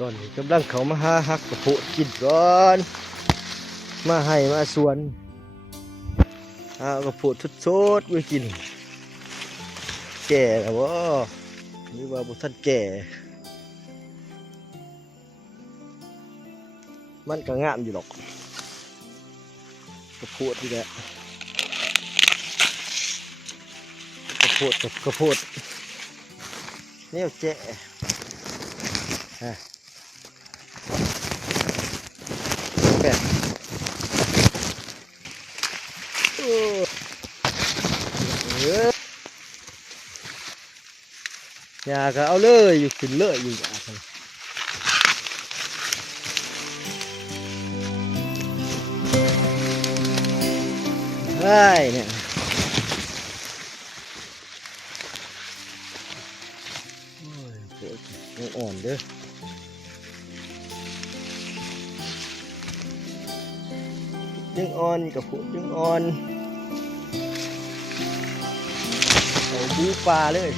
ตอนนี้กำลังเขามาหาฮักกระโพดกินก่อนมาให้มาสวนหากระโพดสดๆไว้กินแก่แล้ววะนี่ว่าบุท่านแก่มันก็งามอยู่หรอกกระโพดนี่แหละกระโพดกับกระโพดเนี่ยแจ๋ฮะแก่โอ้ยาก็เอาเลยอยู่ขึ้นเลยอยู่อ่ะใช่เนี่ยยังอ่อนเด้อยังอ่อนกับผู้ยังอ่อนเอาบูปลาเลย